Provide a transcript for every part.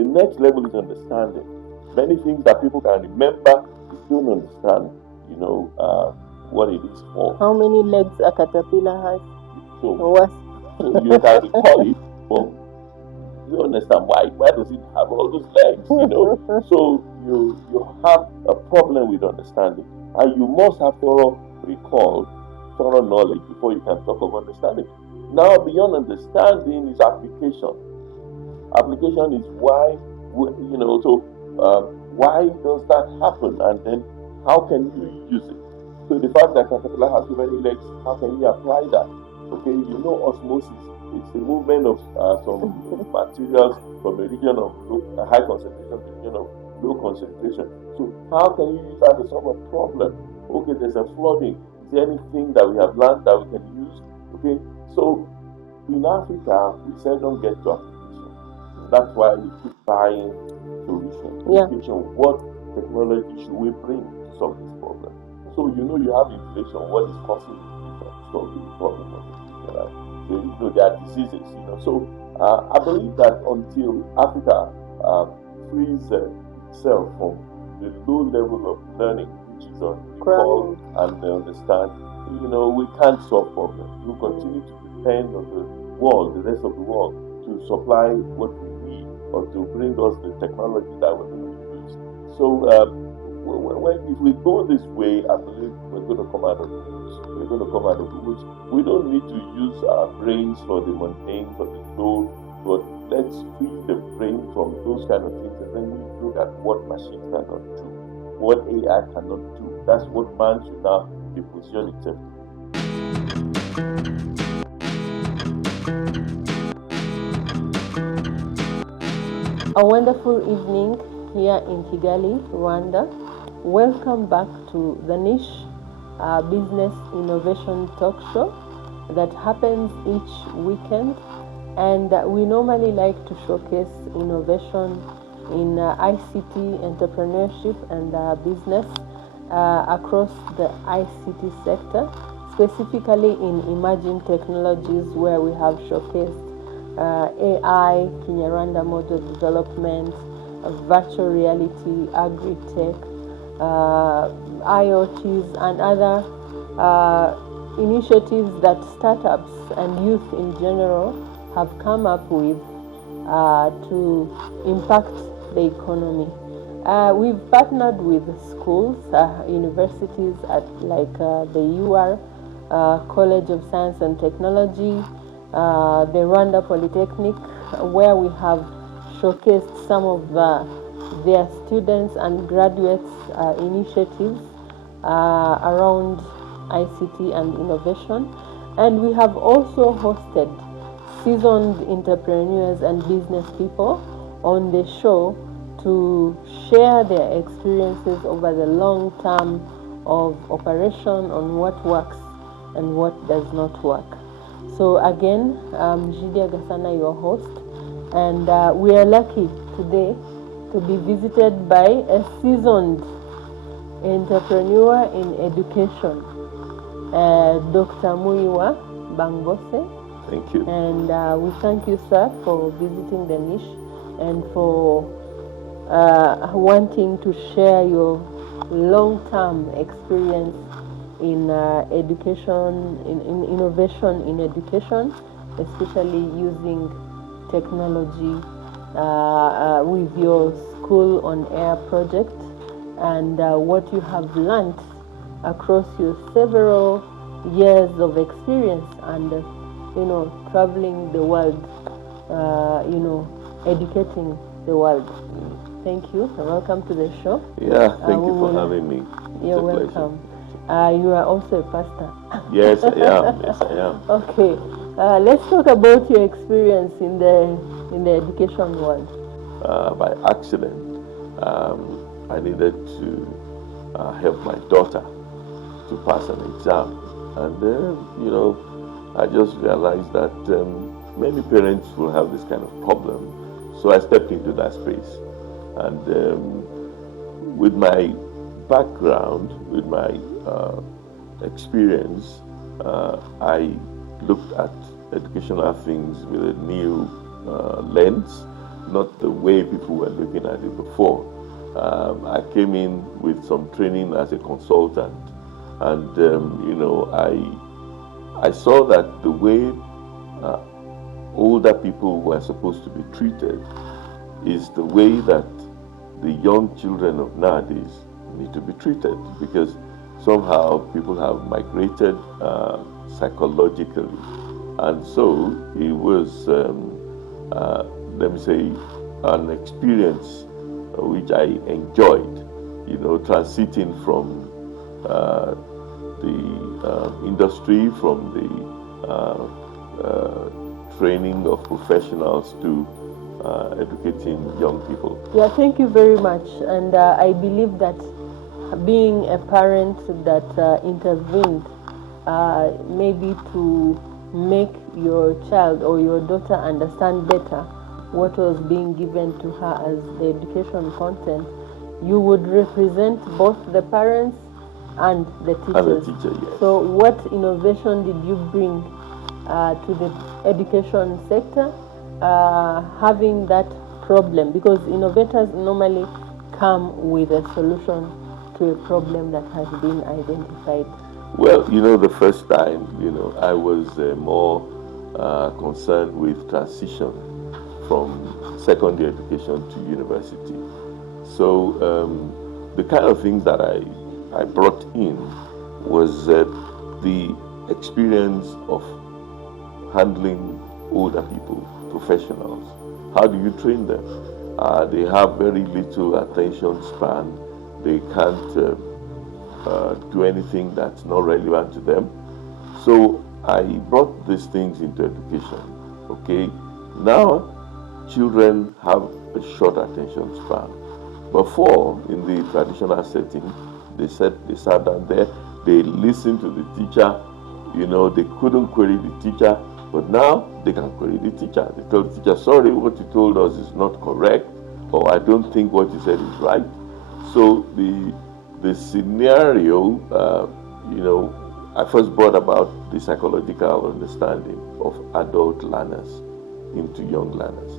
The next level is understanding. Many things that people can remember, they don't understand, what it is for. How many legs a caterpillar has? So, Or what? so you can recall it, but you don't understand why does it have all those legs, So you have a problem with understanding, and you must have thorough recall, thorough knowledge before you can talk of understanding. Now, beyond understanding is application. Application is why, why does that happen, and then how can you use it? So the fact that caterpillar has so many legs, how can you apply that? Okay, osmosis. It's the movement of some materials from a region of high concentration to a region of low concentration. So how can you use that to solve a problem? Okay, there's a flooding. Is there anything that we have learned that we can use? Okay, so in Africa, we seldom get to application. That's why we keep buying solutions. What technology should we bring to solve this problem? So you have inflation. What is causing inflation? Solve the problem of inflation. There are diseases. So I believe that until Africa frees itself from the low level of learning, which is on recall and understand, we can't solve problems. We continue to depend on the world, the rest of the world, to supply what we need or to bring us the technology that we're going to use. So if we go this way, I believe we're going to come out of the woods. We're going to come out of the woods. We don't need to use our brains for the mundane, for the low, but let's free the brain from those kind of things, and then we look at what machines cannot do, what AI cannot do. That's what man should now be positioning itself to. A wonderful evening here in Kigali, Rwanda. Welcome back to the Niche Business Innovation Talk Show that happens each weekend, and we normally like to showcase innovation in ICT entrepreneurship and business across the ICT sector, specifically in emerging technologies where we have showcased AI, Kinyarwanda model development, virtual reality, agri-tech, IoTs, and other initiatives that startups and youth in general have come up with to impact the economy. We've partnered with schools, universities like the UR, College of Science and Technology, the Rwanda Polytechnic, where we have showcased some of their students and graduates' initiatives around ICT and innovation. And we have also hosted seasoned entrepreneurs and business people on the show to share their experiences over the long term of operation on what works and what does not work. So again, I'm Jidia Gasana, your host, and we are lucky today to be visited by a seasoned entrepreneur in education, Dr. Muiwa Bangbose. Thank you. And we thank you, sir, for visiting the niche and for wanting to share your long-term experience in education, in innovation in education, especially using technology with your School on Air project, and what you have learned across your several years of experience and traveling the world, educating the world. Thank you and welcome to the show. Yeah, thank you for having me. You're welcome. You are also a pastor. Yes, I am. Yes, I am. Okay, let's talk about your experience in the education world. By accident, I needed to help my daughter to pass an exam, and I just realized that many parents will have this kind of problem. So I stepped into that space, and with my background, with my experience, I looked at educational things with a new lens, not the way people were looking at it before. I came in with some training as a consultant, and I saw that the way older people were supposed to be treated is the way that the young children of nowadays need to be treated, because somehow people have migrated psychologically, and so it was, let me say, an experience which I enjoyed, transiting from the industry, from the training of professionals to educating young people. Yeah, thank you very much. And I believe that being a parent that intervened maybe to make your child or your daughter understand better what was being given to her as the education content, you would represent both the parents and the teachers. And the teacher, yes. So what innovation did you bring to the education sector, having that problem? Because innovators normally come with a solution to a problem that has been identified. Well, the first time, I was more concerned with transition from secondary education to university. So the kind of things that I brought in was the experience of handling older people, professionals. How do you train them? They have very little attention span. They can't do anything that's not relevant to them. So I brought these things into education. Okay, now children have a short attention span. Before, in the traditional setting, they sat down there, they listened to the teacher. They couldn't query the teacher, but now they can query the teacher. They tell the teacher, sorry, what you told us is not correct, or I don't think what you said is right. So the scenario, I first brought about the psychological understanding of adult learners into young learners.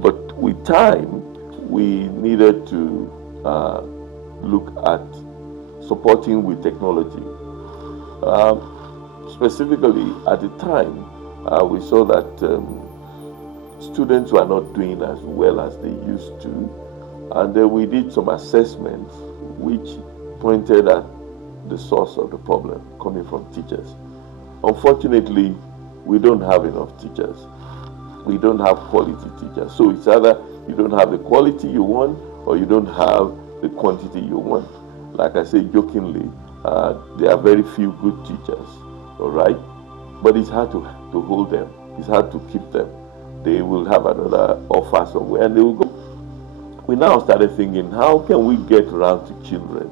But with time, we needed to look at supporting with technology. Specifically, at the time, we saw that students were not doing as well as they used to, and then we did some assessments which pointed at the source of the problem coming from teachers. Unfortunately, we don't have enough teachers. We don't have quality teachers. So it's either you don't have the quality you want, or you don't have the quantity you want. Like I say jokingly, there are very few good teachers, all right? But it's hard to hold them. It's hard to keep them. They will have another offer somewhere and they will go. We now started thinking, how can we get around to children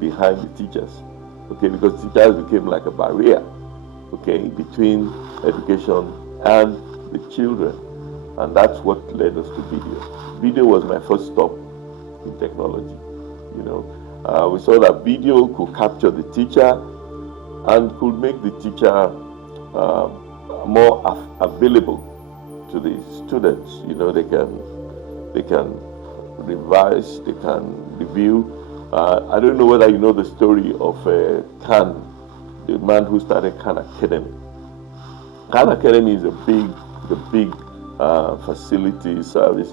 behind the teachers? Okay, because teachers became like a barrier, okay, between education and the children. And that's what led us to video. Video was my first stop in technology. We saw that video could capture the teacher and could make the teacher more available to the students. They can revise, they can review. I don't know whether you know the story of Khan, the man who started Khan Academy. Khan Academy is a big facility service,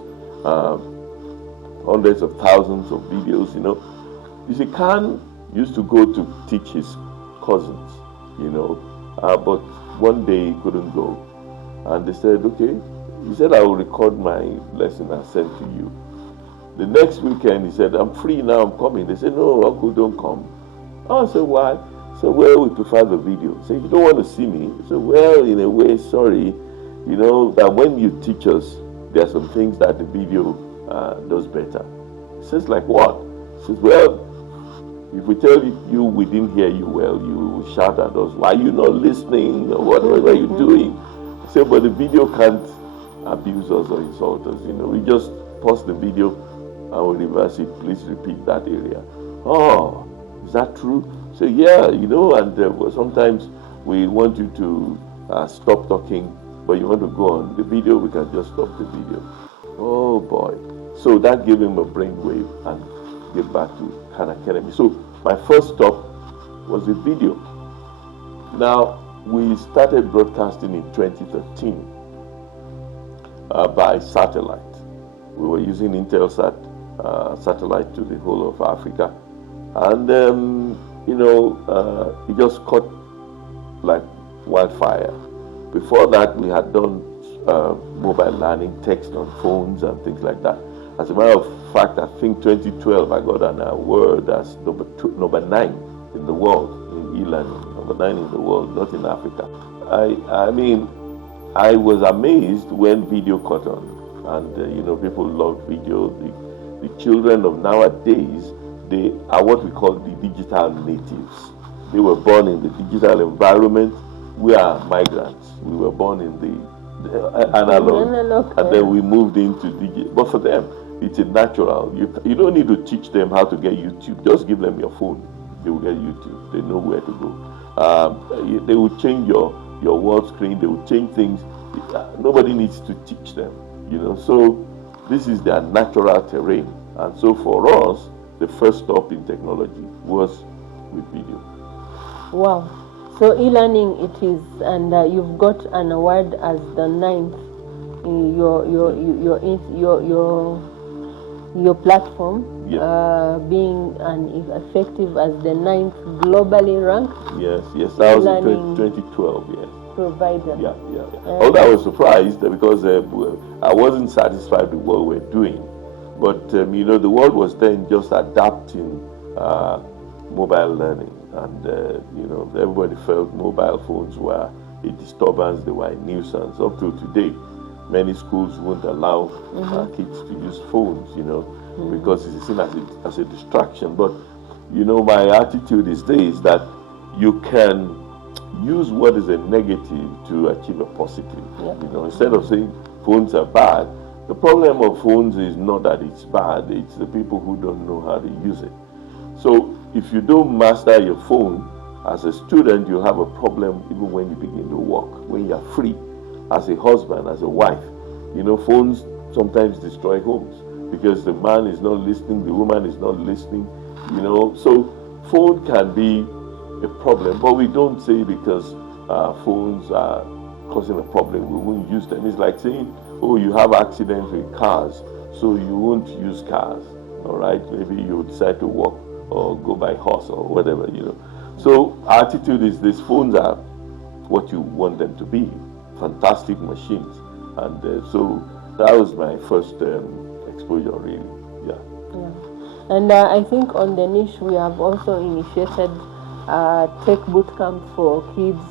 hundreds of thousands of videos. You see, Khan used to go to teach his cousins, but one day he couldn't go, and they said, okay. He said, I will record my lesson and send to you. The next weekend, he said, I'm free now, I'm coming. They said, no, Uncle, don't come. Oh, I said, why? He said, well, we prefer the video. He said, you don't want to see me? He said, well, in a way, sorry. That when you teach us, there are some things that the video does better. He says, like what? He says, well, if we tell you we didn't hear you well, you will shout at us, why are you not listening, or whatever you're doing? He said, but the video can't abuse us or insult us. We just pause the video and we reverse it. Please repeat that area. Oh, is that true? So yeah, and sometimes we want you to stop talking, but you want to go on the video, we can just stop the video. Oh boy. So that gave him a brainwave and get back to Khan Academy. So my first stop was a video. Now, we started broadcasting in 2013 by satellite. We were using Intelsat satellite to the whole of Africa. And, it just caught like wildfire. Before that, we had done mobile learning, text on phones and things like that. As a matter of fact, I think 2012 I got an award as number 9 in the world in e-learning, number 9 in the world, not in Africa. I mean, I was amazed when video caught on, and people love video. The children of nowadays, they are what we call the digital natives. They were born in the digital environment. We are migrants. We were born in the analog, and then we moved into digital. But for them, it's a natural. You don't need to teach them how to get YouTube. Just give them your phone. They will get YouTube. They know where to go. They will change your wall screen. They will change things. Nobody needs to teach them. So this is their natural terrain. And so for us, the first stop in technology was with video. Wow. So e-learning it is, and you've got an award as the 9th in your platform, being effective as the 9th globally ranked. Yes, that was in 2012. Yes. Provider. Yeah. Although I was surprised because I wasn't satisfied with what we're doing, but the world was then just adapting mobile learning. And everybody felt mobile phones were a disturbance, they were a nuisance. Up to today, many schools won't allow kids to use phones, because it's seen as a distraction. But my attitude is that you can use what is a negative to achieve a positive. Instead of saying phones are bad, the problem of phones is not that it's bad, it's the people who don't know how to use it. So if you don't master your phone, as a student, you have a problem even when you begin to work, when you're free, as a husband, as a wife. Phones sometimes destroy homes because the man is not listening, the woman is not listening, So phone can be a problem, but we don't say because phones are causing a problem, we won't use them. It's like saying, oh, you have accidents with cars, so you won't use cars, all right? Maybe you decide to walk or go by horse or whatever, So our attitude is these phones are what you want them to be, fantastic machines. And so that was my first exposure, really. Yeah. And I think on the niche, we have also initiated tech bootcamp for kids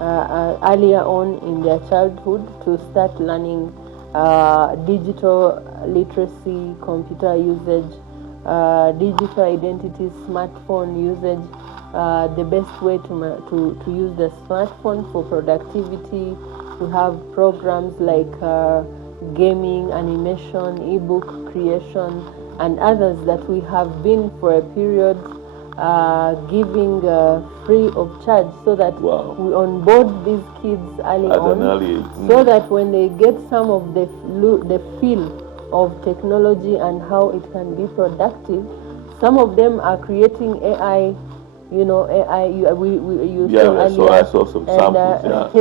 earlier on in their childhood to start learning digital literacy, computer usage, digital identity, smartphone usage, the best way to use the smartphone for productivity. We have programs like gaming, animation, ebook creation, and others that we have been for a period giving free of charge, so that we onboard these kids early on, so that when they get some of the feel of technology and how it can be productive, some of them are creating AI. AI. I saw some samples.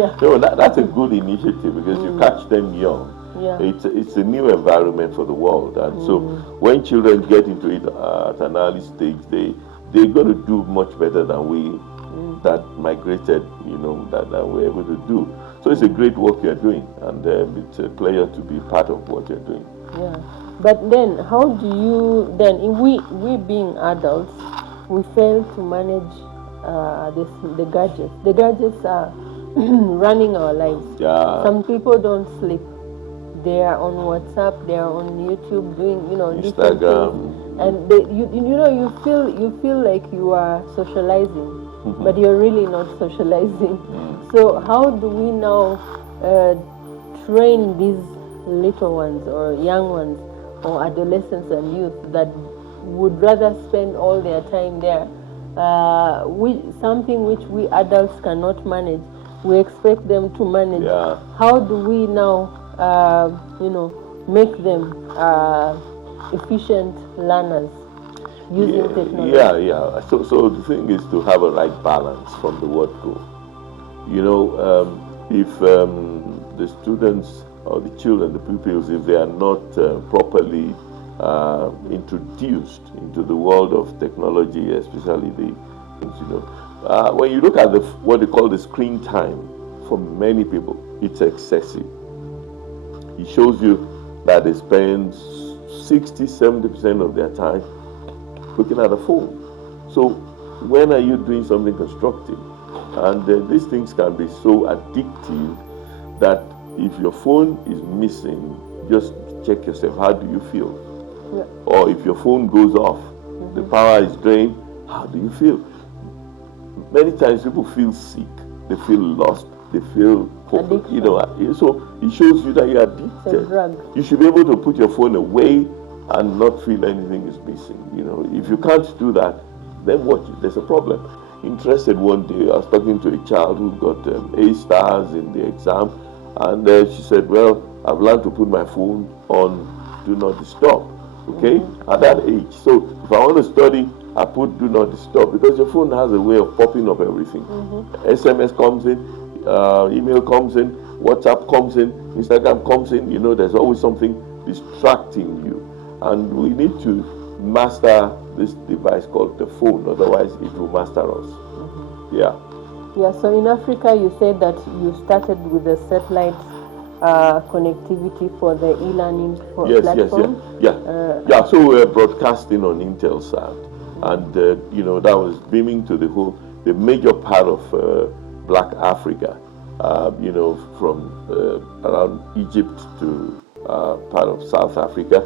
That's a good initiative because you catch them young. It's a new environment for the world, and so when children get into it at an early stage, they're going to do much better than we that migrated, that we're able to do. So it's a great work you're doing, and it's a pleasure to be part of what you're doing. Yeah, but then how do you we being adults, we fail to manage the gadgets. The gadgets are running our lives. Yeah. Some people don't sleep. They are on WhatsApp. They are on YouTube doing different things. And you feel like you are socializing, but you're really not socializing. So how do we now train these little ones or young ones or adolescents and youth that would rather spend all their time there? Something which we adults cannot manage, we expect them to manage. How do we now make them efficient learners using technology? Yeah. So the thing is to have a right balance from the word go. If the students or the children, the pupils, if they are not properly introduced into the world of technology, especially when you look at what they call the screen time, for many people, it's excessive. It shows you that they spend 60-70% of their time looking at a phone. So when are you doing something constructive? And these things can be so addictive that if your phone is missing, just check yourself. How do you feel? Yeah. Or if your phone goes off, the power is drained, how do you feel? Many times people feel sick, they feel lost, they feel hopeless. So it shows you that you're addicted. You should be able to put your phone away and not feel anything is missing. If you can't do that, then watch it. There's a problem. Interested one day, I was talking to a child who got A stars in the exam, and she said, well, I've learned to put my phone on do not disturb, okay, at that age. So if I want to study, I put do not disturb, because your phone has a way of popping up everything. SMS comes in, email comes in, WhatsApp comes in, Instagram comes in, there's always something distracting you. And we need to master this device called the phone, otherwise it will master us. Yeah, so in Africa you said that you started with the satellite connectivity for the e-learning platform. Yeah, so we're broadcasting on Intelsat, and that was beaming to the major part of Black Africa, from around Egypt to part of South Africa.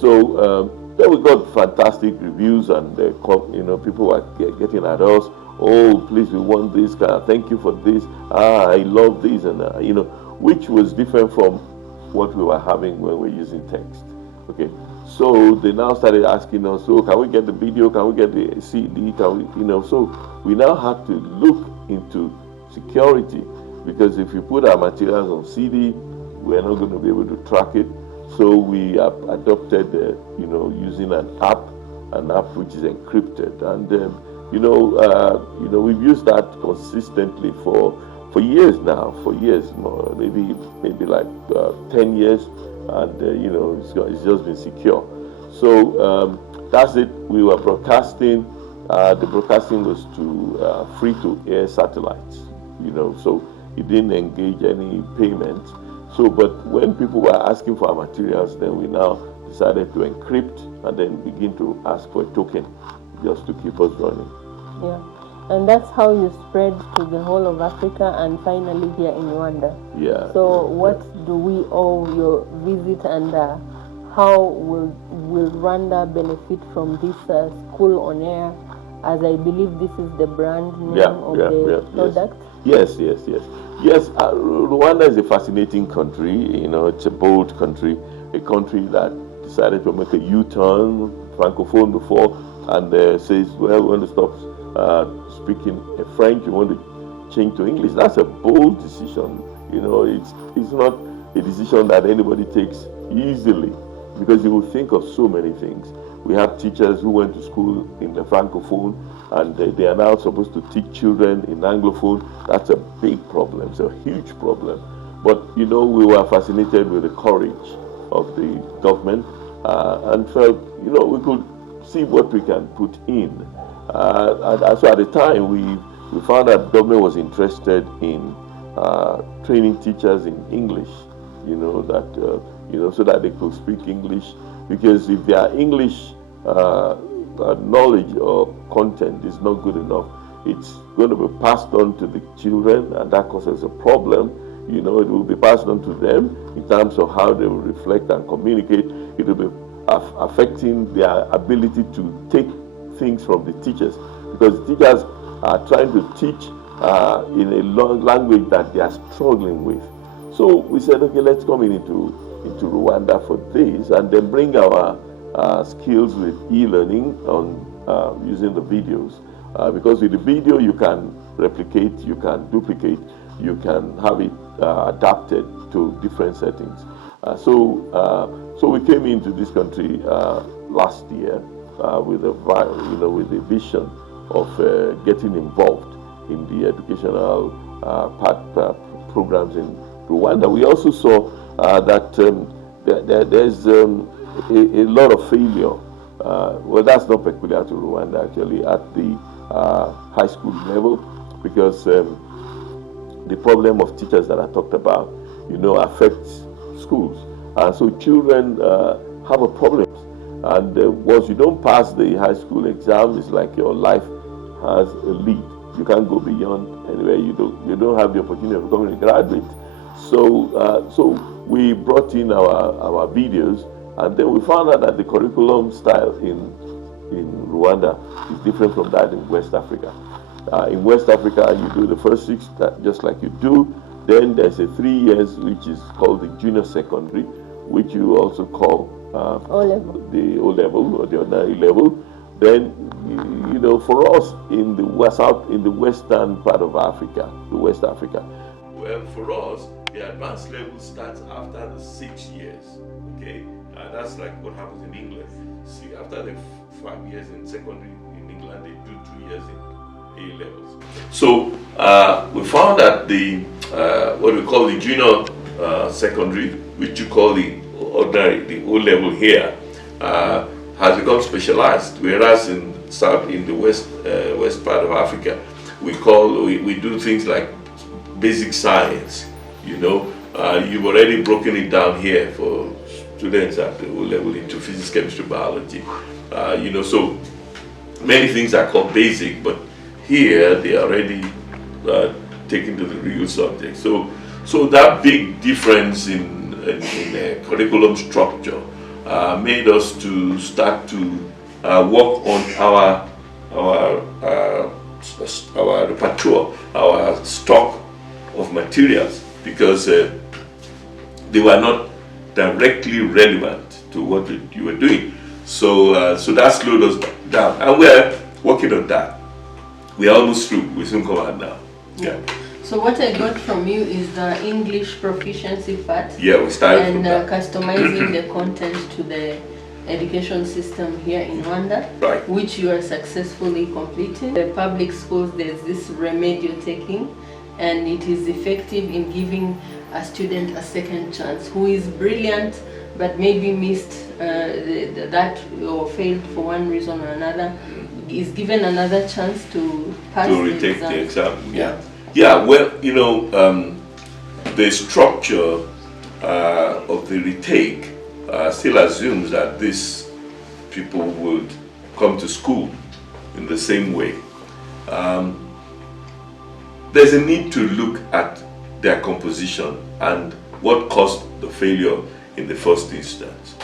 So then we got fantastic reviews, and people were getting at us. Oh, please, we want this. Thank you for this. I love this, and which was different from what we were having when we were using text. Okay, so they now started asking us, so can we get the video? Can we get the CD? Can we, So we now have to look into security, because if you put our materials on CD, we're not going to be able to track it. So we have adopted, using an app which is encrypted, and we've used that consistently for years now, maybe like 10 years, and it's just been secure. So that's it. We were broadcasting. The broadcasting was to free-to-air satellites, so it didn't engage any payment. So, but when people were asking for our materials, then we now decided to encrypt and then begin to ask for a token just to keep us running. Yeah, and that's how you spread to the whole of Africa and finally here in Rwanda. Yeah. So, what do we owe your visit, and how will Rwanda benefit from this school on air? As I believe this is the brand name of the product. Yes. Rwanda is a fascinating country. It's a bold country, a country that decided to make a U-turn, francophone before, and says, well, we want to stop speaking French, we want to change to English. That's a bold decision. It's not a decision that anybody takes easily, because you will think of so many things. We have teachers who went to school in the francophone, and they are now supposed to teach children in anglophone. That's a big problem. It's a huge problem. But we were fascinated with the courage of the government, and felt we could see what we can put in. So at the time we found that government was interested in training teachers in English. So that they could speak English. Because if their English knowledge or content is not good enough, it's going to be passed on to the children, and that causes a problem. It will be passed on to them in terms of how they will reflect and communicate. It will be affecting their ability to take things from the teachers, because the teachers are trying to teach in a language that they are struggling with. So we said, okay, let's come into Rwanda for this, and then bring our skills with e-learning on using the videos. Because with the video you can replicate, you can duplicate, you can have it adapted to different settings. So we came into this country last year with with a vision of getting involved in the educational programs in Rwanda. We also saw that there's a lot of failure. Well, that's not peculiar to Rwanda actually at the high school level, because the problem of teachers that I talked about, affects schools, and so children have a problem. And once you don't pass the high school exam, it's like your life has a lead. You can't go beyond anywhere. You don't have the opportunity of becoming a graduate. So we brought in our videos, and then we found out that the curriculum style in Rwanda is different from that in West Africa. In West Africa, you do the first 6 just like you do. Then there's a 3 years which is called the junior secondary, which you also call the O level or the ordinary level. Then for us in the western part of Africa, West Africa. Well, for us, the advanced level starts after the 6 years. Okay, that's like what happens in England. See, after the 5 years in secondary in England, they do 2 years in A levels. So we found that the what we call the junior secondary, which you call the ordinary, the O level here, has become specialized. Whereas in the west part of Africa, we do things like basic science. You've already broken it down here for students at the O level into physics, chemistry, biology. So many things are called basic, but here they are already taken to the real subject. So that big difference in curriculum structure made us to start to work on our repertoire, our stock of materials, because they were not directly relevant to what you were doing. So that slowed us down, and we're working on that. We are almost through. We soon come out now. Yeah. So what I got from you is the English proficiency part. Yeah, we started and customizing the content to the education system here in Rwanda, right, which you are successfully completing. The public schools, there's this remedy you're taking, and it is effective in giving a student a second chance who is brilliant but maybe missed that or failed for one reason or another, is given another chance to pass retake the exam. Yeah, well, the structure of the retake still assumes that these people would come to school in the same way. There's a need to look at their composition and what caused the failure in the first instance.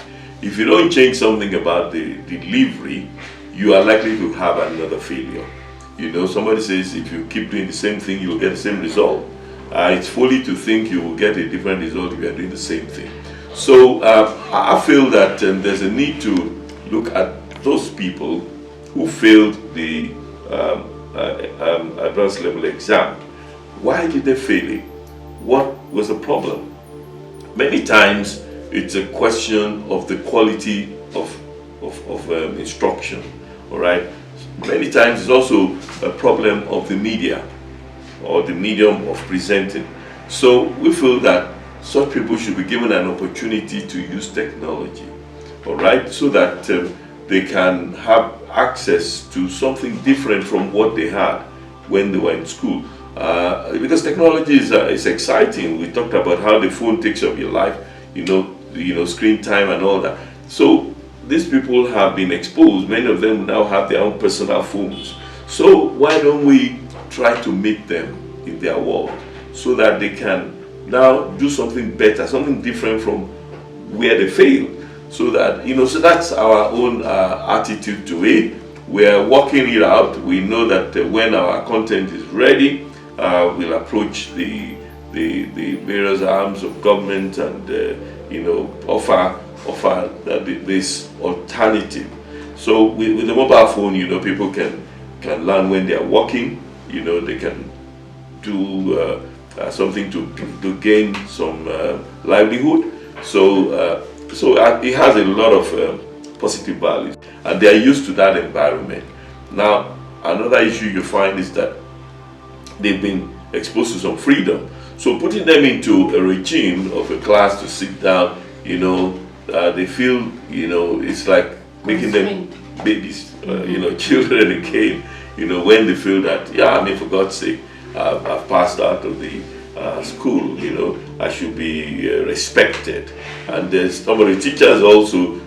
If you don't change something about the delivery, you are likely to have another failure. Somebody says if you keep doing the same thing, you will get the same result. It's folly to think you will get a different result if you are doing the same thing. So I feel that there's a need to look at those people who failed the advanced level exam. Why did they fail it? What was the problem? Many times it's a question of the quality of instruction, all right? Many times it's also a problem of the media or the medium of presenting. So we feel that such people should be given an opportunity to use technology, all right, so that they can have access to something different from what they had when they were in school. Because technology is exciting. We talked about how the phone takes up your life, screen time and all that. So these people have been exposed. Many of them now have their own personal phones. So why don't we try to meet them in their world so that they can now do something better, something different from where they failed? So that, so that's our own attitude to it. We're working it out. We know that when our content is ready, we'll approach the various arms of government and offer this alternative. So with the mobile phone, people can learn when they are walking. They can do something to gain some livelihood. So it has a lot of positive values, and they are used to that environment. Now, another issue you find is that they've been exposed to some freedom. So putting them into a regime of a class to sit down, they feel, it's like making them babies, children again, when they feel that, for God's sake, I've passed out of the school, I should be respected. And there's some of the teachers also,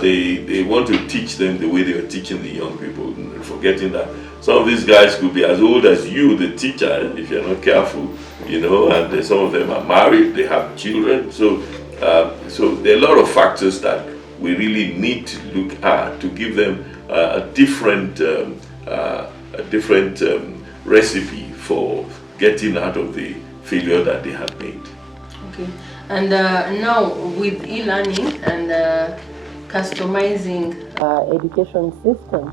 they want to teach them the way they are teaching the young people, forgetting that some of these guys could be as old as you, the teacher, if you're not careful, and some of them are married, they have children. So there are a lot of factors that we really need to look at to give them a different recipe for getting out of the failure that they have made. Okay, and now with e-learning and customizing education systems,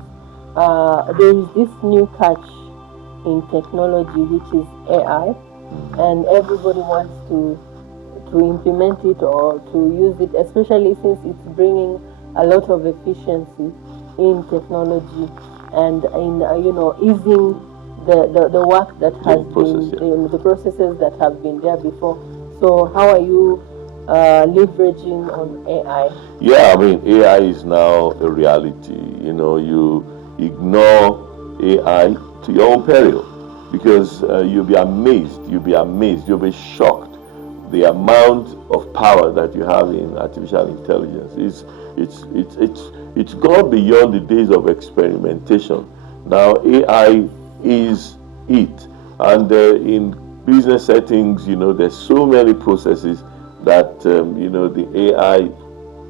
there is this new catch in technology, which is AI, and everybody wants to implement it or to use it, especially since it's bringing a lot of efficiency in technology and in easing the work that has been the processes that have been there before. So how are you leveraging on AI? Yeah, I mean, AI is now a reality. You ignore AI to your own peril, because you'll be amazed, you'll be shocked. The amount of power that you have in artificial intelligence it's gone beyond the days of experimentation. Now AI is it, and in business settings, there's so many processes that the AI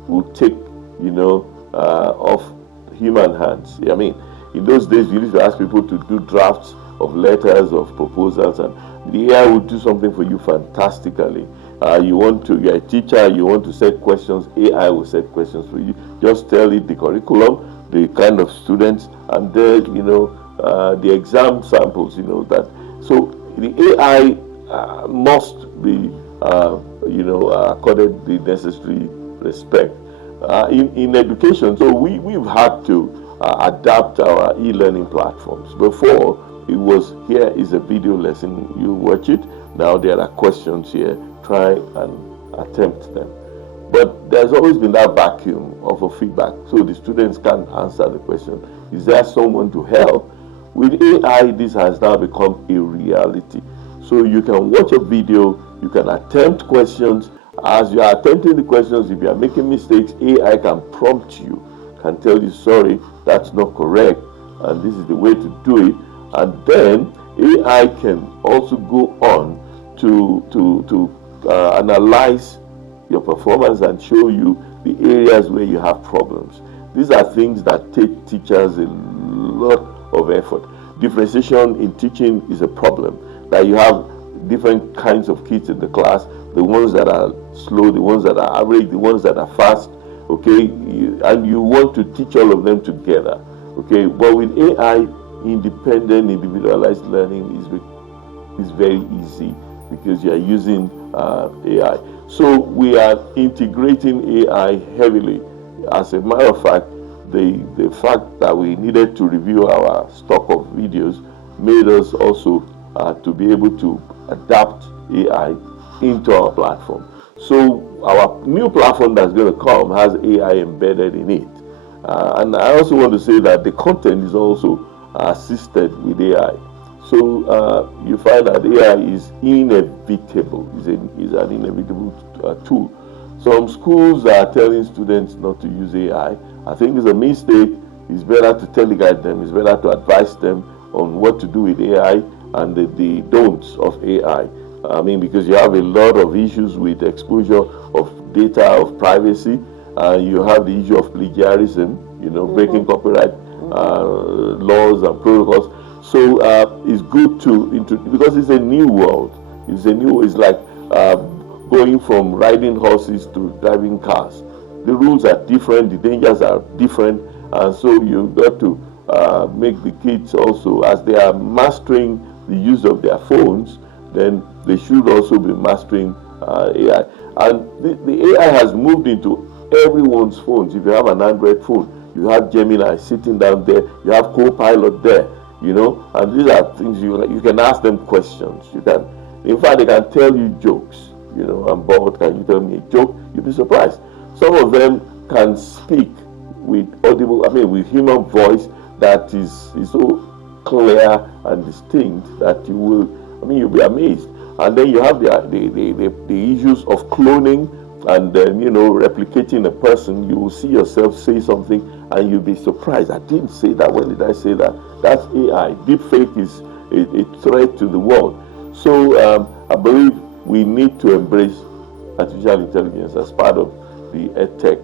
will take off human hands. I mean, in those days you used to ask people to do drafts of letters, of proposals, and the AI will do something for you fantastically. You're a teacher, you want to set questions, AI will set questions for you. Just tell it the curriculum, the kind of students, and then the exam samples. That. So the AI must be accorded the necessary respect in education. So we've had to adapt our e-learning platforms. Before, it was, here is a video lesson, you watch it. Now there are questions here, try and attempt them. But there's always been that vacuum of a feedback, so the students can't answer the question. Is there someone to help? With AI, this has now become a reality. So you can watch a video, you can attempt questions. As you are attempting the questions, if you are making mistakes, AI can prompt you, can tell you, sorry, that's not correct, and this is the way to do it. And then AI can also go on to analyze your performance and show you the areas where you have problems. These are things that take teachers a lot of effort. Differentiation in teaching is a problem. That you have different kinds of kids in the class, the ones that are slow, the ones that are average, the ones that are fast, okay, and you want to teach all of them together, okay. But with AI, independent, individualized learning is very easy because you are using AI. So we are integrating AI heavily. As a matter of fact, the fact that we needed to review our stock of videos made us also to be able to adapt AI into our platform. So our new platform that's going to come has AI embedded in it. And I also want to say that the content is also assisted with AI. So you find that AI is inevitable, is an inevitable tool. Some schools are telling students not to use AI. I think it's a mistake. It's better to teleguide them. It's better to advise them on what to do with AI and the don'ts of AI. I mean, because you have a lot of issues with exposure of data, of privacy. You have the issue of plagiarism, breaking copyright laws and protocols. So it's good because it's a new world. It's like going from riding horses to driving cars. The rules are different, the dangers are different, and so you've got to make the kids also, as they are mastering the use of their phones, then they should also be mastering AI. And the AI has moved into everyone's phones. If you have an Android phone, you have Gemini sitting down there, you have Copilot there, and these are things you can ask them questions. In fact, they can tell you jokes. I'm bored, can you tell me a joke? You'll be surprised. Some of them can speak with with human voice that is so clear and distinct that you'll be amazed. And then you have the issues of cloning and then replicating a person. You will see yourself say something and you'll be surprised. I didn't say that. When did I say that? That's AI. Deepfake is a threat to the world. So I believe we need to embrace artificial intelligence as part of the EdTech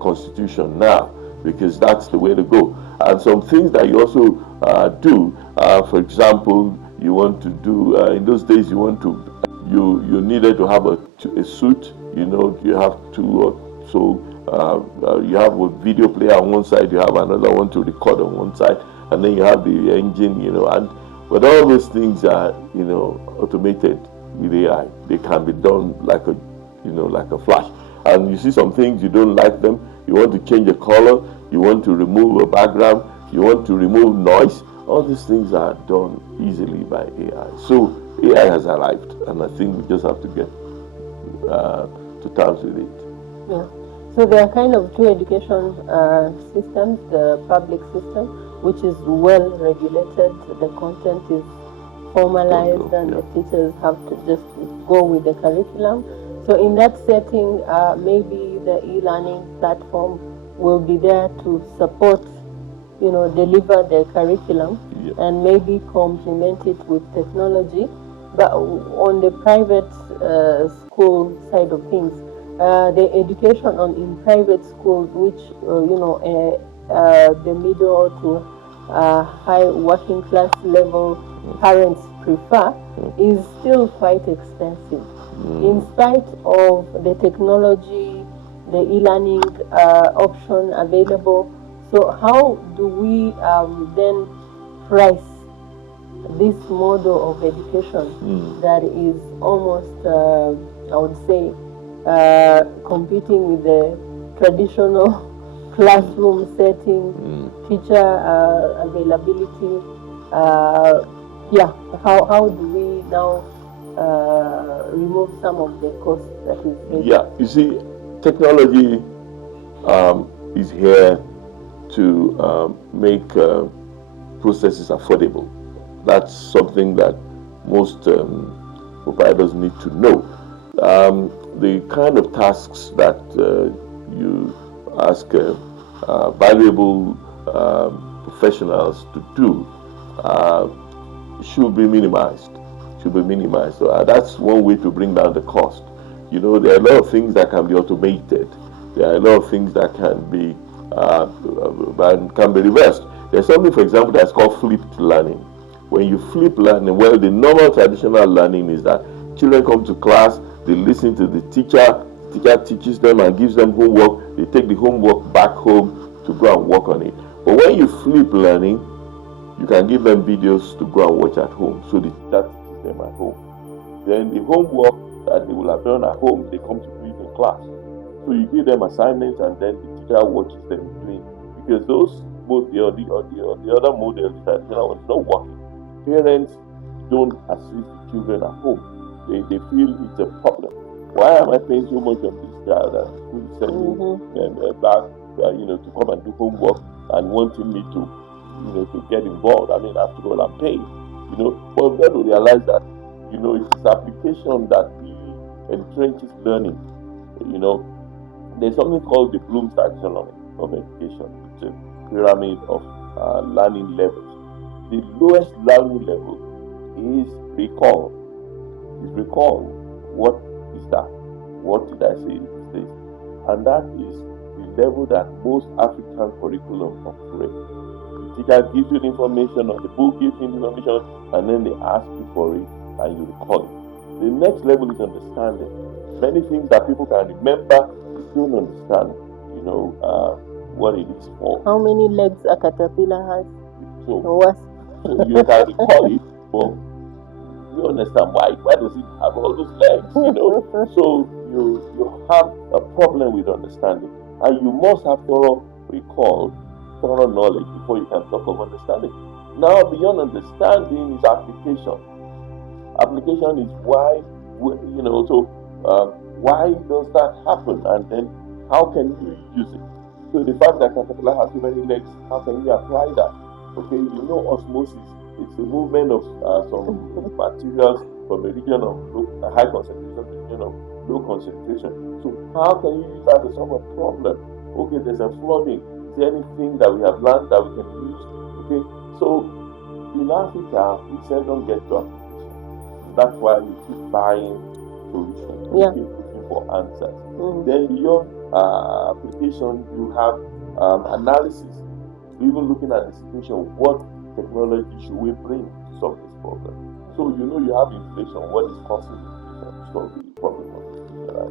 constitution now, because that's the way to go. And some things that you also do, for example, you want to do in those days you needed to have a suit. You have to you have a video player on one side, you have another one to record on one side, and then you have the engine, but all those things are automated with AI. They can be done like a flash. And you see some things, you don't like them, you want to change a color, you want to remove a background, you want to remove noise. All these things are done easily by AI. So AI has arrived, and I think we just have to get to terms with it. Yeah. So there are kind of two education systems: the public system, which is well regulated, the content is formalized, and the teachers have to just go with the curriculum. So in that setting, maybe the e-learning platform will be there to support, deliver the curriculum, and maybe complement it with technology. But on the private school side of things, the education in private schools, which the middle to high working class level parents prefer, is still quite expensive. In spite of the technology, the e-learning option available. So how do we then price this model of education that is almost, I would say, competing with the traditional classroom setting, teacher availability? How do we now remove some of the costs that is faced? Yeah, you see, technology is here to make processes affordable. That's something that most providers need to know. The kind of tasks that you ask valuable professionals to do should be minimized. So that's one way to bring down the cost. There are a lot of things that can be automated. There are a lot of things that can be reversed. There's something, for example, that's called flipped learning. When you flip learning, well, the normal traditional learning is that children come to class, they listen to the teacher teaches them and gives them homework, they take the homework back home to go and work on it. But when you flip learning, you can give them videos to go and watch at home, so the teacher teaches them at home. Then the homework that they will have done at home, they come to do it in class. So you give them assignments and then the teacher watches them doing it. Because the other model is that it's not working. Parents don't assist the children at home. They feel it's a problem. Why am I paying so much on this child and school sending back to come and do homework and wanting me to get involved? I mean, after all, I'm paying. But we've got to realize that it's application that entrenches learning. There's something called the Bloom's taxonomy of education. It's a pyramid of learning levels. The lowest learning level is recall. What is that? What did I say these days? And that is the level that most African curriculum operate. The teacher gives you the information, or the book gives you the information, and then they ask you for it, and you recall it. The next level is understanding. Many things that people can remember, they don't understand, what it is for. How many legs a caterpillar has? So you can recall it, but you understand why? Why does it have all those legs? So you have a problem with understanding, and you must have thorough recall, thorough knowledge before you can talk of understanding. Now, beyond understanding is application. Application is why, why does that happen, and then how can you use it? So the fact that caterpillar has so many legs, how can you apply that? Okay, osmosis. It's the movement of some materials from a region of high concentration to a region of low concentration. So how can you use that to solve a problem? Okay, there's a flooding. Is there anything that we have learned that we can use? Okay, so in Africa, we seldom get to application. That's why we keep buying solutions. We keep looking for answers. Then beyond application, you have analysis. Even looking at the situation, what technology should we bring to solve this problem? So you have inflation. What is causing inflation? To solve the problem of inflation, right?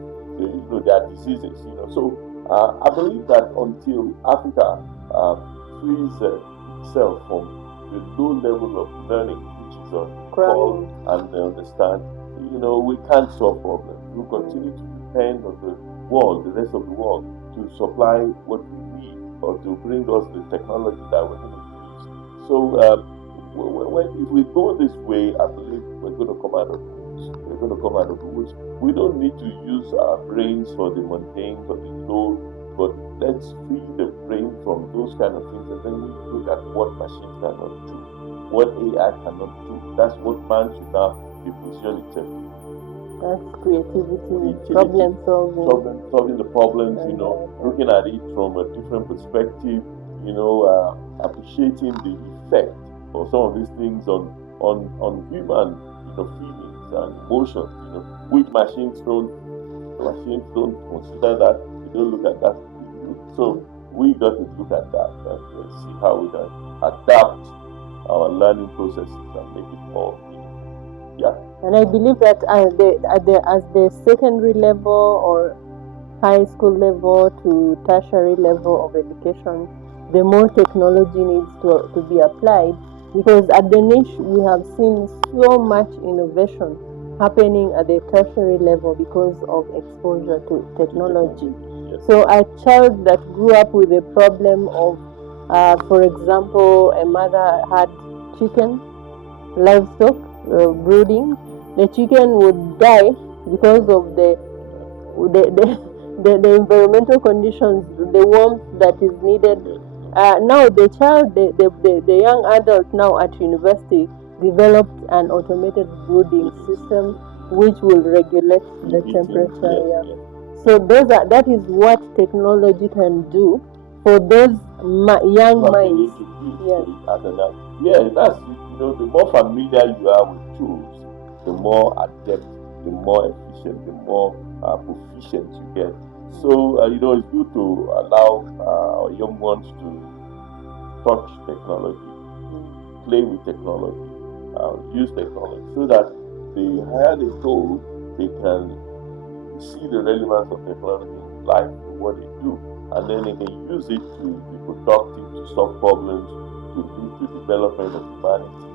So there are diseases. So I believe that until Africa frees itself from the low level of learning, which is on call and understand, we can't solve problems. We'll continue to depend on the world, the rest of the world, to supply what we need or to bring us the technology that we're going to use. So if we go this way, I believe we're going to come out of the woods. We're going to come out of the woods. We don't need to use our brains for the mundane, for the low, but let's free the brain from those kind of things, and then we look at what machines cannot do, what AI cannot do. That's what man should now be positioned itself. That's creativity, problem solving the problems, looking at it from a different perspective, appreciating the effect of some of these things on human feelings and emotions, which machines don't consider that, they don't look at that. So we got to look at that and see how we can adapt our learning processes and make it more meaningful. Yeah. And I believe that at the secondary level or high school level to tertiary level of education, the more technology needs to be applied, because at the niche we have seen so much innovation happening at the tertiary level because of exposure to technology. Yes. So a child that grew up with a problem of, for example, a mother had chicken, livestock, brooding, the chicken would die because of the environmental conditions, the warmth that is needed. Now the child, the young adult now at university developed an automated brooding system which will regulate the temperature. Yes. So that is what technology can do for those young minds. That's the more familiar you are with tools, the more adept, the more efficient, the more proficient you get. So it's good to allow our young ones to touch technology, play with technology, use technology, so that the higher they go, they can see the relevance of technology in life, what they do, and then they can use it to be productive, to solve problems, to lead to development of humanity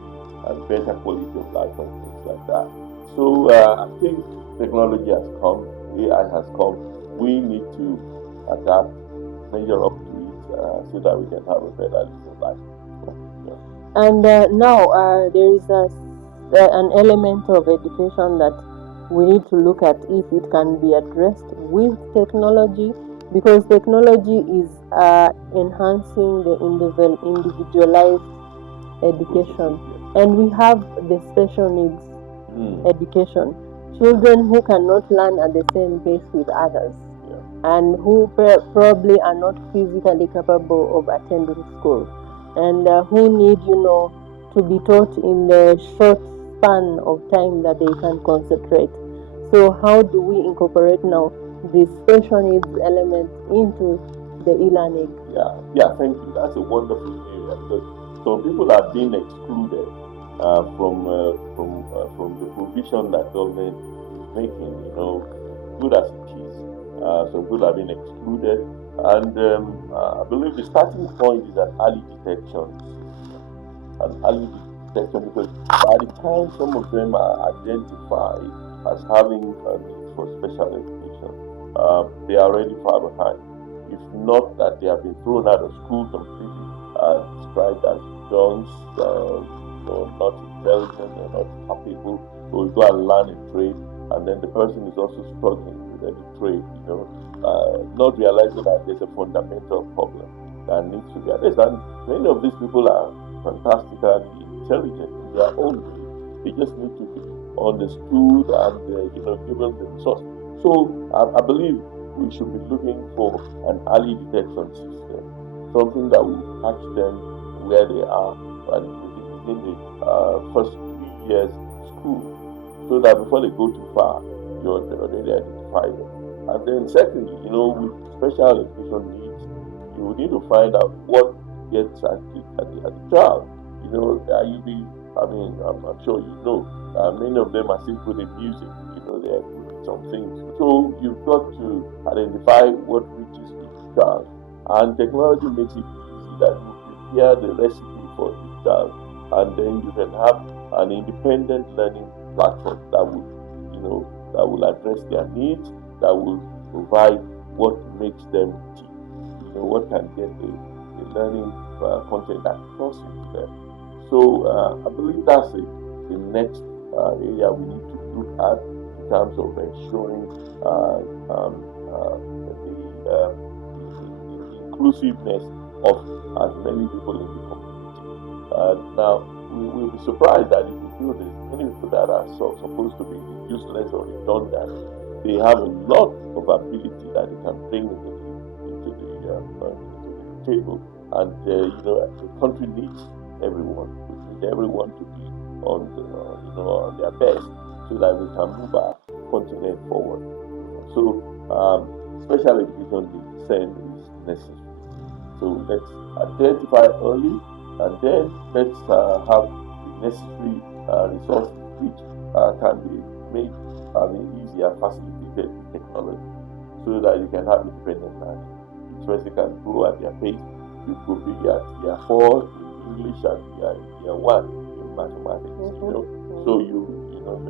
and better quality of life and things like that. So I think technology has come, AI has come. We need to adapt, measure up to it, so that we can have a better life. Yeah. And now there is an element of education that we need to look at if it can be addressed with technology, because technology is enhancing the individualized education. And we have the special needs education. Children who cannot learn at the same pace with others, and who probably are not physically capable of attending school, and who need, to be taught in the short span of time that they can concentrate. So how do we incorporate now the special needs element into the e-learning? Yeah, thank you. That's a wonderful area, because some people are being excluded from the provision that government is making. Good as it is, some people are being excluded, and I believe the starting point is an early detection. An early detection, because by the time some of them are identified as having a need for special education, they are already far behind. If not that they have been thrown out of school completely, described as dunks, not intelligent and not capable, so we go and learn a trade, and then the person is also struggling with the trade, not realizing that there's a fundamental problem that needs to be addressed. And many of these people are fantastically intelligent in their own way. They just need to be understood and given the resource. So I believe we should be looking for an early detection system, something that will catch them where they are and within the first 3 years of school, so that before they go too far, you already identify them. And then secondly, with special education needs, you will need to find out what gets at the child. I'm sure many of them are still good in music. They are good at some things. So you've got to identify what reaches each child. And technology makes it easy that you prepare the recipe for each child, and then you can have an independent learning platform that will address their needs, that will provide what makes them tick, what can get the learning content across into them. So I believe that's the next area we need to look at in terms of ensuring the inclusiveness of as many people in the community. Now, we'll be surprised that if we do this, many people that are supposed to be useless or redundant, they have a lot of ability that they can bring into the table. And the country needs everyone. We need everyone to be on their best, so that we can move our continent forward. So special education descent is necessary. So let's identify early, and then let's have the necessary resources which can be made easier, facilitated with technology, so that you can have independent learning. Each person can grow at their pace. You could be at year 4 in English and year 1 in mathematics. So you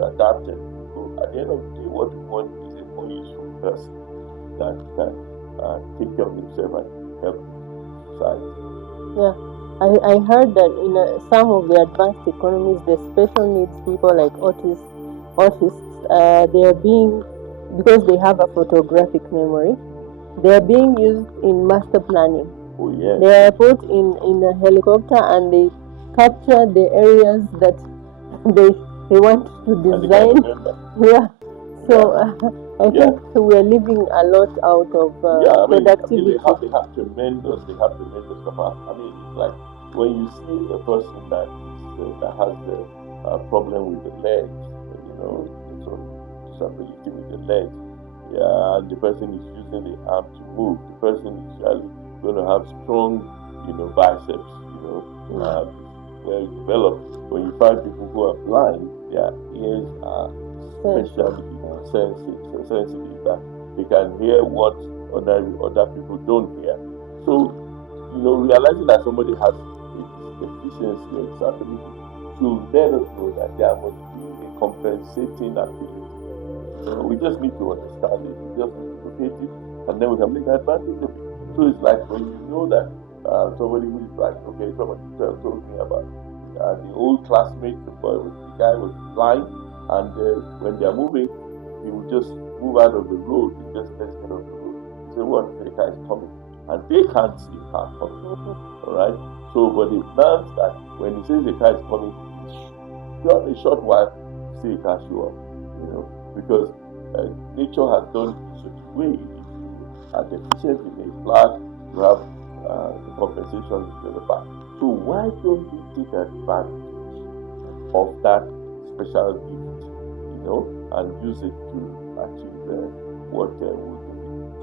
adapt it. So at the end of the day, what we want is a more useful person that can take care of himself and help society. Yeah, I heard that in some of the advanced economies, the special needs people like autists, they are being, because they have a photographic memory, they are being used in master planning. Oh yes. They are put in a helicopter and they capture the areas that they want to design. Yeah. So I think we are leaving a lot out of productivity. They have tremendous capacity. It's like when you see a person that has the problem with the legs, sort of disability with the legs, and the person is using the arm to move. The person is usually going to have strong, biceps, well developed. When you find people who are blind, their ears are especially sensitive that they can hear what other people don't hear. So, realizing that somebody has a deficiency or disability should let us know that there must be a compensating ability. We just need to understand it, we just need to locate it, and then we can make advantage of it. So it's like when you know that somebody who is like, somebody told me about the old classmate, the guy was blind, and when they are moving, he would just move out of the road. He just lets get off the road. He said, "What? The car is coming," and they can't see the car coming. All right. So, but they've learned that when he says the car is coming, a short while, see the car show up. Because nature has done it such a way. If you are deficient in a class, you have the compensation in the other part. So why don't we take advantage of that special gift, and use it to achieve what we do?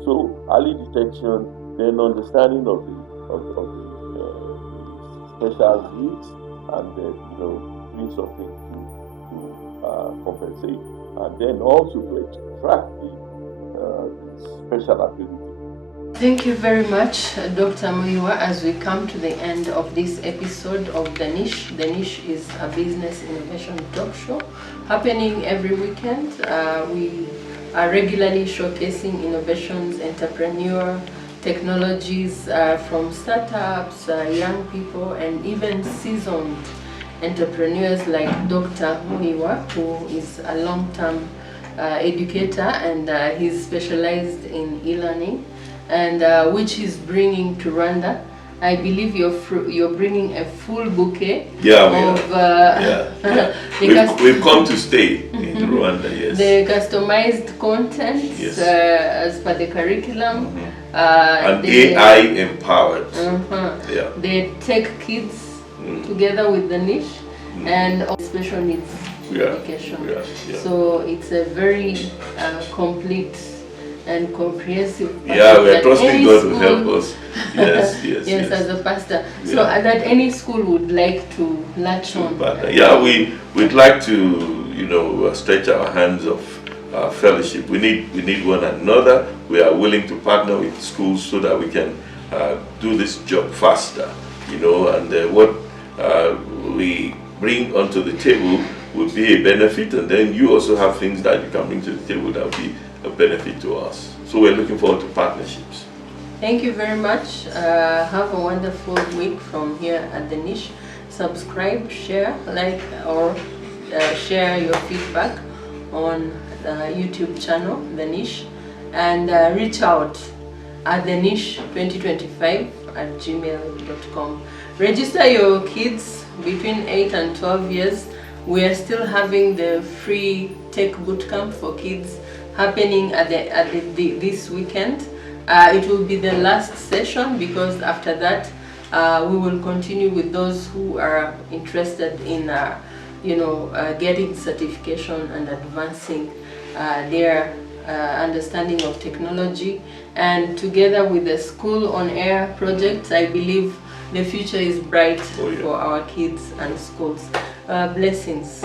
So early detection, then understanding of the special needs, and then doing something to compensate, and then also to extract the special ability Thank you very much, Dr. Muiwa. As we come to the end of this episode of The Niche. The Niche is a business innovation talk show happening every weekend. We are regularly showcasing innovations, entrepreneur, technologies from startups, young people, and even seasoned entrepreneurs like Dr. Muiwa, who is a long-term educator, and he's specialized in e-learning, and which he's bringing to Rwanda. I believe you're bringing a full bouquet of we've come to stay in Rwanda. Yes, the customized content yes. As per the curriculum, and AI empowered. Yeah, the tech kids together with the niche and special needs education. So it's a very complete and comprehensive. Yeah, we are trusting God to help us. Yes, as a pastor. So that any school would like to latch on. Yeah, we'd like to stretch our hands of fellowship. We need one another. We are willing to partner with schools so that we can do this job faster. And what we bring onto the table will be a benefit, and then you also have things that you can bring to the table that will be a benefit to us. So we're looking forward to partnerships. Thank you very much. Have a wonderful week from here at The Niche. Subscribe, share, like, or share your feedback on the YouTube channel, The Niche, and reach out at theniche2025@gmail.com. Register your kids between 8 and 12 years. We are still having the free tech bootcamp for kids happening at this weekend. It will be the last session, because after that we will continue with those who are interested in getting certification and advancing their understanding of technology. And together with the School on Air project, I believe the future is bright for our kids and schools. Blessings.